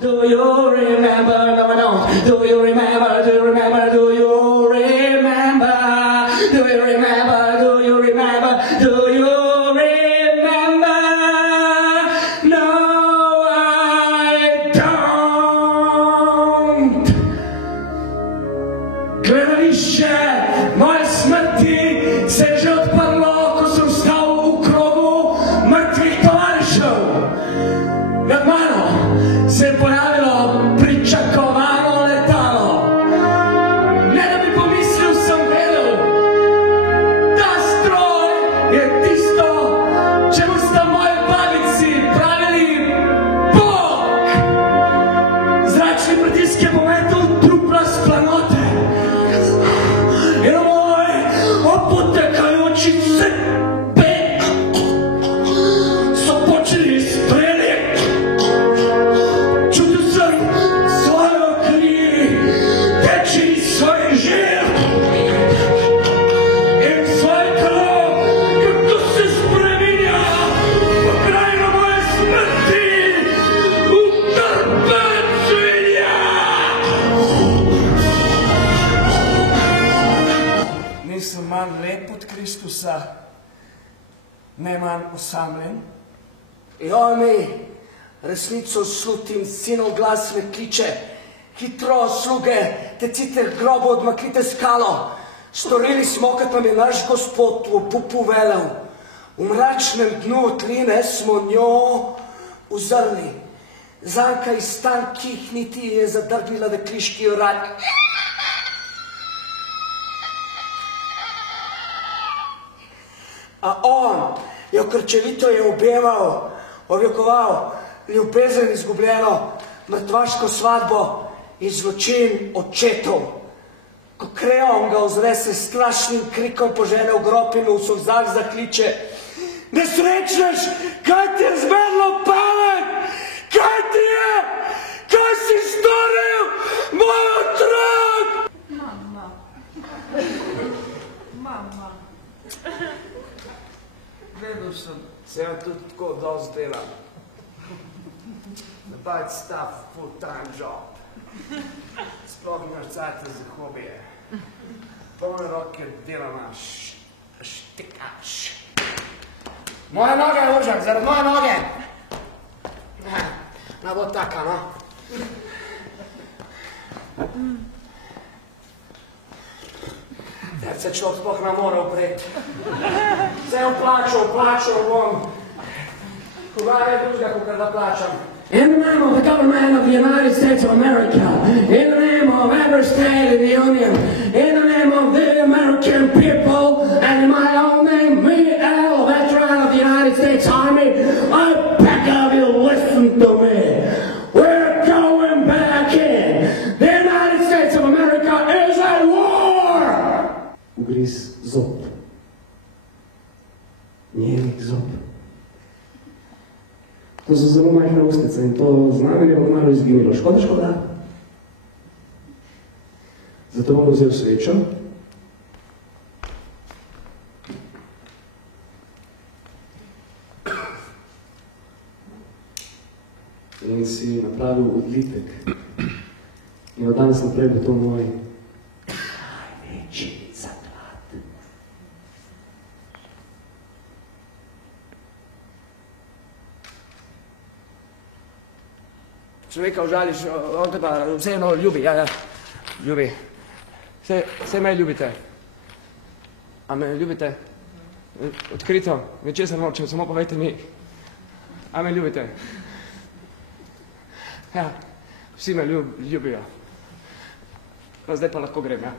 Do you remember? No, I don't. Do you remember? Do you remember? Do you remember? Do you remember? Do you remember? Do you remember? No, I don't. Gledališče moje smrti se je že odprlo, ko sem stal v krogu mrtvih tovarišev. Nad mano se je pojavilo pričakovano letalo. Ne da bi pomislil, sem vedel, ta stroj je tisto, čemu sta moji babici pravili Bog. Zračni pritisk je pometel trupla s planote. In moj opotekajoči cepe so počeli streljati. Čutil sem svojo kri teči iz svojih žil in svoje telo, kako se spreminja v krajino moje smrti, v trpet svinja. Nisem manj lep od Kristusa, ne manj osamljen. Joj mi, resnico slutim, sinov glas me kliče. Hitro, sluge, tecite k grobu, odmaknite skalo. Storili smo, kot nam je naš Gospod v obupu velel. V mračnem dnu otline smo njo uzrli. Zanka iz tankih niti je zadrbila dekliški urad. A on jo krčevito je objemal, objokoval ljubezen izgubljeno, mrtvaško svadbo in zločin očetov. Ko kreon ga ozre se strašnim krikom požene v grob in v solzah zakliče: nesrečnež, kaj ti je zmedlo pamet? Kaj ti je? Kaj si storil, moj otrok? Mama. Mama. Vedel sem, se vam tudi tako dosti delam. Da bajt stav full-time job. Sploh imaš cajta za hobije. Polne roke delama štikač. Moje noge, Užak, zaradi moje noge. Ne bo taka, no. Ter se človek sploh ne more upreti. Vse je plačal bom. Koga je drugega, kakor da plačam. In the name of the government of the United States of America, in the name of every state in the Union, in the name of the American people, and in my own name, me, L, veteran of the United States Army, I beg of you, listen to me. We're going back in. The United States of America is at war. Ugriz zob. Njenih zob. To so zelo majhne ustnice in to znamenje bo malo izginilo. Škoda. Zato bom vzel svečo. In si napravil odlitek. In od danes naprej bo to moj največji zaklad. Človeka užališ, on te pa vseeno ljubi, ja, ljubi. Vse me ljubite. A me ljubite? Odkrito, ničesar nočem, samo povejte mi. A me ljubite? Ja, vsi me ljubijo. Pa zdaj pa lahko grem, ja.